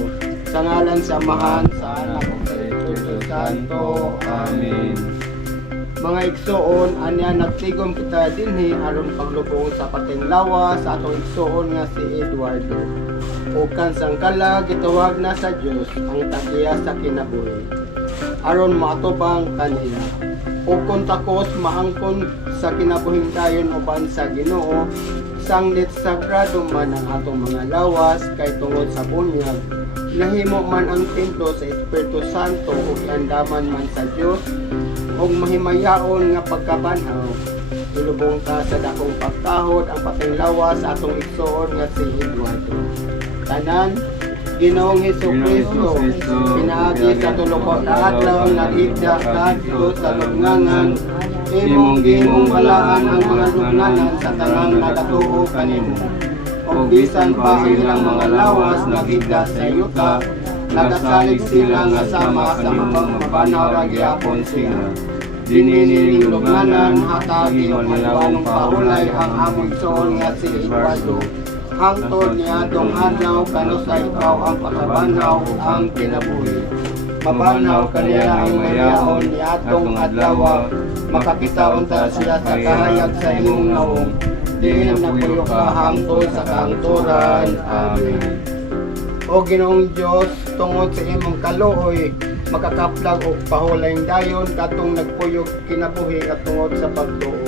Sa ngalan sa Amahan, sa Anak ug sa Espiritu Santo. Amen. Mga igsoon, anya nagtigom kita dinhi aron paglubong sa pateng lawa sa atong igsoon nga si Eduardo. O kansang kala gitawag na sa Dios ang tagiya sa kinabuhi aron maatubang kaniya. O kung takos maangkon sa kinabuhing dayon uban sa Ginoo, sanglit sagrado man ang atong mga lawas kay tungod sa bunyag. Nahimo man ang templo sa Espiritu Santo ug andaman man sa Dios ug mahimayaon nga pagkabanhaw. Ilubong ta sa dakong pagkahod ang pateng lawas sa atong igsoon nga si Eduardo. Tanan, Ginoong Hesukristo, pinaagi sa tulokot na adlaw nagigda kadto sa lubnganan, imong gimong balaan ang mga lubnganan sa tanang nagatuo kanimo. O bisan pa ang ilang mga lawas nagigda sa yuta, nagasalig sila nga sama sa mga mabanaw ra gyapon sila. Dinining lubnganan hatagi o maliwanong pahulay ang among igsoon nga si Eduardo. Hangtod niya tong adlaw kanusay ikaw ang pagkabanhaw ang kinabuhi. mabanaw kanila ang mayaon ni atong adlaw, makakitaon ta sila sa kahayag sa imong naong. Diin na puyo ka hangtod sa kaangturan. Amen. O Ginoong Diyos, tungod sa imong kaluoy, makakaplag o pahulayng dayon katong nagpuyog kinabuhi at tungod sa pagtuo.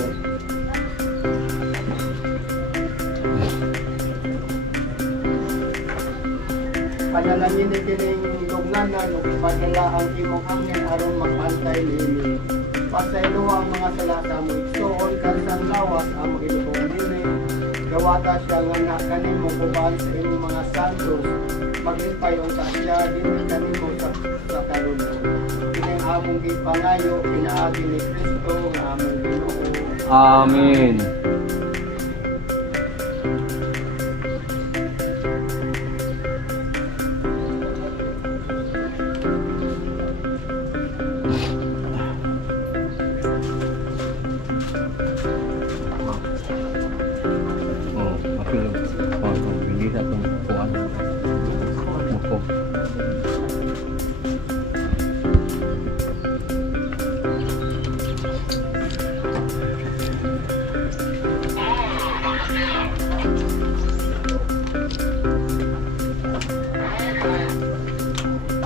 Panalangin ni kining lugnanan ug ipadala ang imong angel aron magpantay nini. Pasaylo ang mga sala sa among igsoon kansang lawas among ilubong nini. Gawata siya nga na kanimo kuban sa imong mga santos. Maglipay unta siya dinhi kanimo sa karuno. Kining among gipangayo pinaagi ni Kristo nga among Ginoo. Amen. Oh, aku lang. Hindi sa itong kuhan. Opo.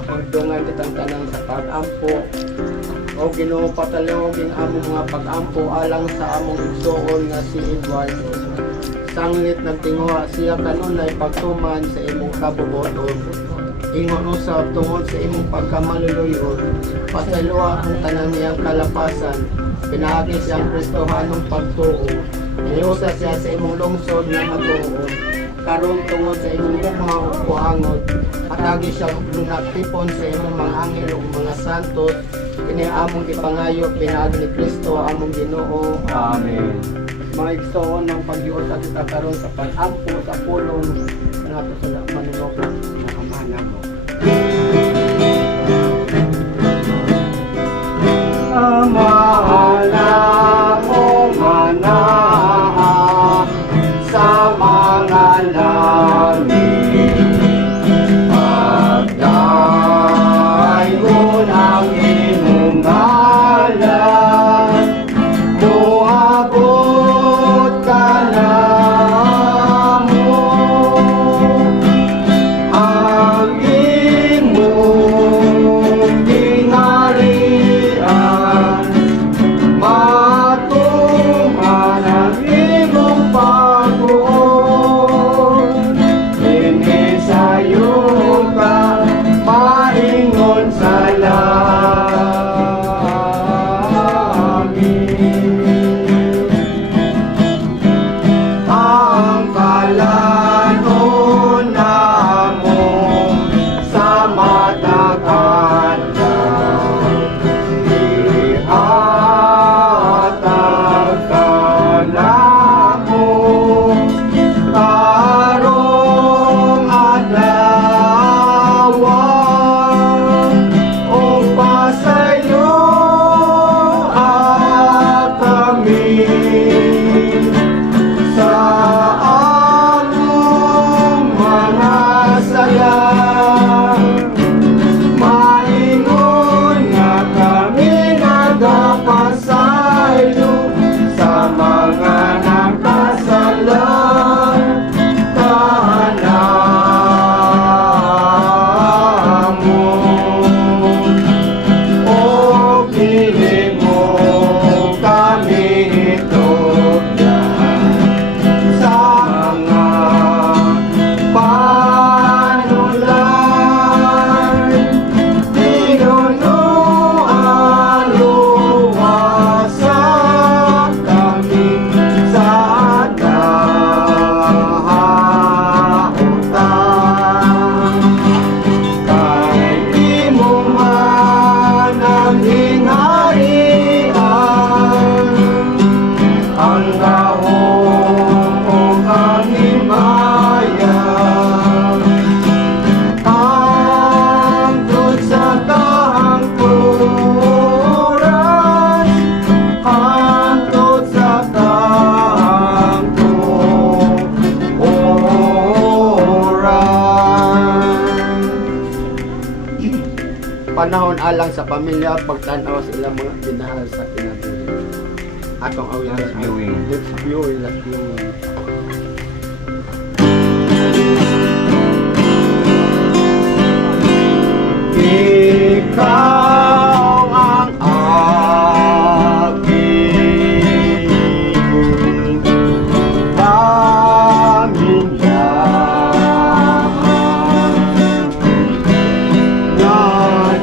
Magdungan kitang tanan sa pag-ampo. O Ginoo patalogin among mga pag-ampo alang sa among igsoon nga si Eduardo. Sanglit nagtinguha siya kanunay pagtuman sa imong kabuboton. Ingon usab tungod sa imong pagkamaluluyon. Pasaluwa ang tanan niyang kalapasan. Pinaagi siyang Kristohanong pagtuo. Iniusa siya sa imong lungsod nga matuon. Karon tungod sa imong ugma ug buhangot, atagi siya lunatipon sa imong mga anghel ug mga santos. Kini among gipangayo pinaagi ni Kristo among Ginoo. Amen. Mga igsoon ng paghiot at kita karon sa pag-ampo sa pulong nga to sa manunok na kamana mo. Amahala mo manaa sa mga langit. Pagdayon ang imong ngalan, moabot ka na mo. pag-alang sa pamilya, pagtanaw sa ilang mga dinahal sa kinabuhi. Atong awit. Let's viewing. Let's viewing. Let's viewing. Ikaw ang aking tanging yaman na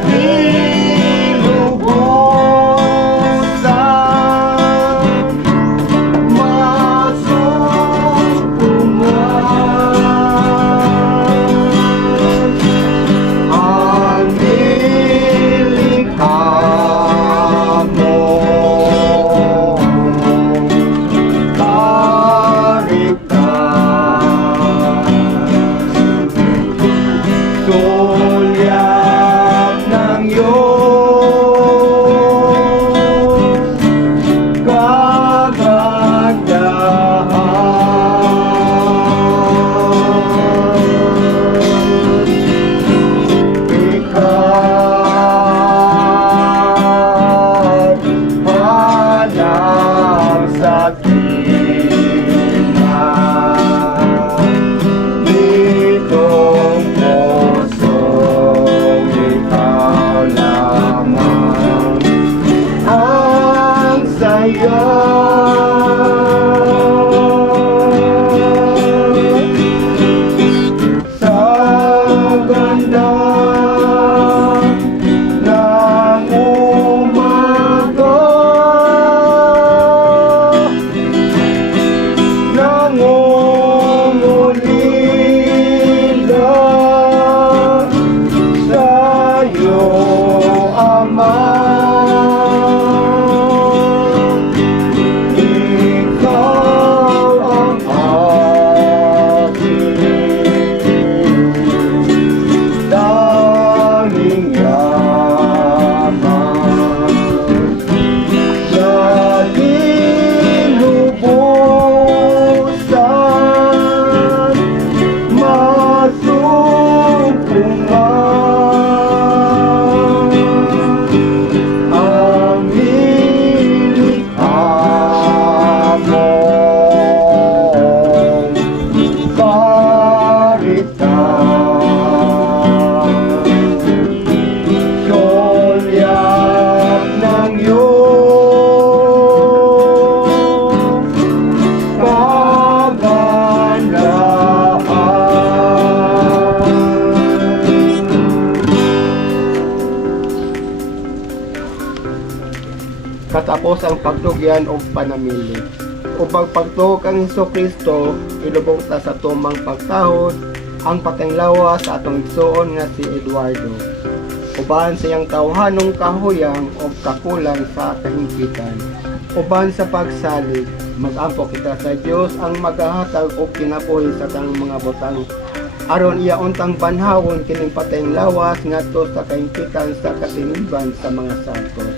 nilubusan masumpungan ang nilikha mo. Karigtas sulyap ng iyong kagandahan. Ika'y walang sakina ditong pusong ikaw lamang ang saya. Sa ganda ng umaga, nangungulila sa'yo, Ama. Ikaw ang aking tanging yaman sa dilubusan masumpungan ang nilikha mong karigtas. Sulyap ng iyong kagandahan. Katapos ang pagtugyan o panamili. Upang pagtug ang Hesukristo, ilubog ta sa tumang pagtahod ang patenglawa sa atong igsoon nga si Eduardo. Uban siyang tawhanong kahuyang o kakulang sa kahimpitan. Uban sa pagsalig, mag-ampo kita sa Dios ang magahatag og kinabuhi sa tanang mga butang. Aron iya untang banhawon kining patenglawas ngadto sa kahimpitan sa katinimban sa mga santos.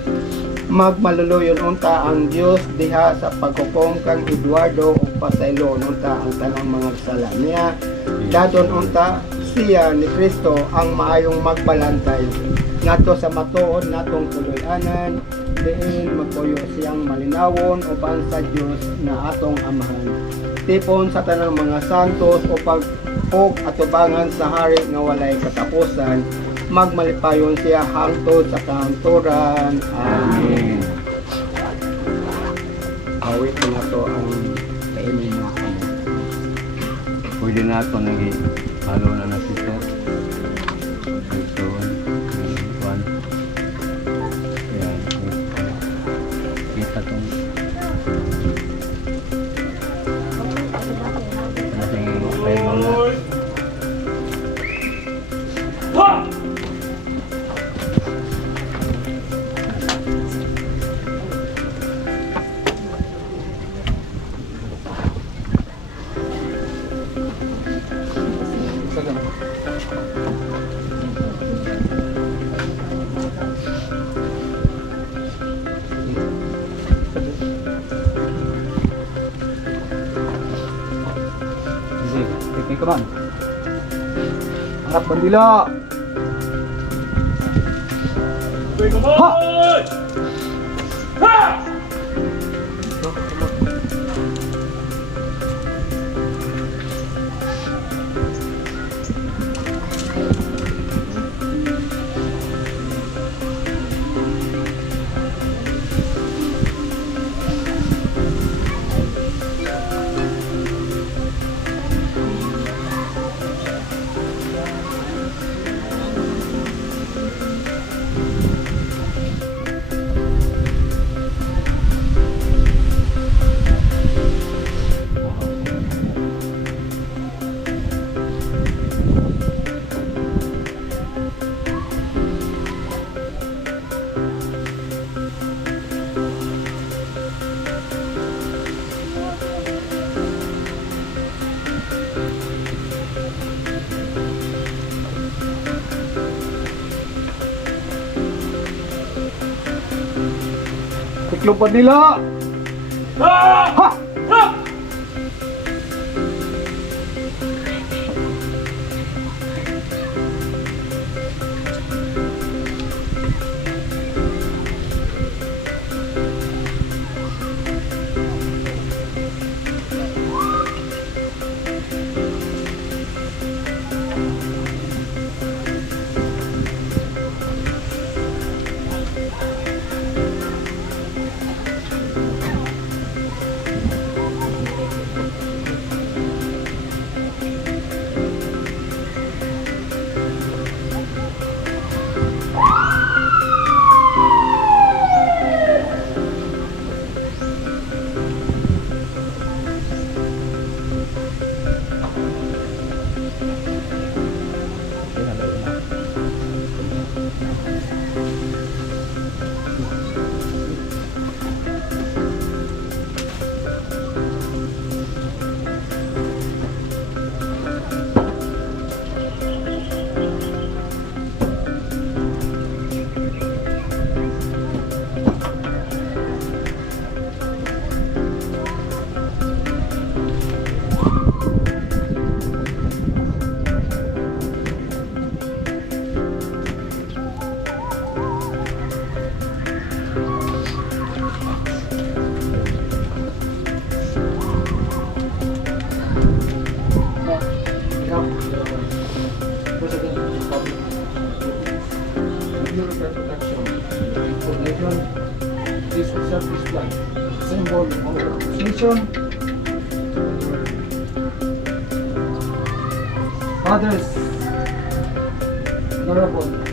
Magmaluluyon unta ang Dios diha sa paghukom kang Eduardo ug pasayloon unta ang tanang mga sala niya. Dadon unta siya ni Kristo ang maayong magbalantay ngadto sa matuod natong tuloy-anan diin magpuyo siyang malinawon uban sa Dios na atong amahan. Tipon sa tanang mga santos upang atubangan sa hari nga walay katapusan. Magmalipayon siya hangtod sa kahangturan. Amen. Awit na to ang kainin mga kamo. Pwede na ito halo na na sister. Ito, one. Yan. Kita itong nasing paylo na. Teknik man. Angkat bandila. Langoy, come on! Ha! Tiklop nila! Ha! Ha! This service plan, symbol of our association. Fathers, Honorable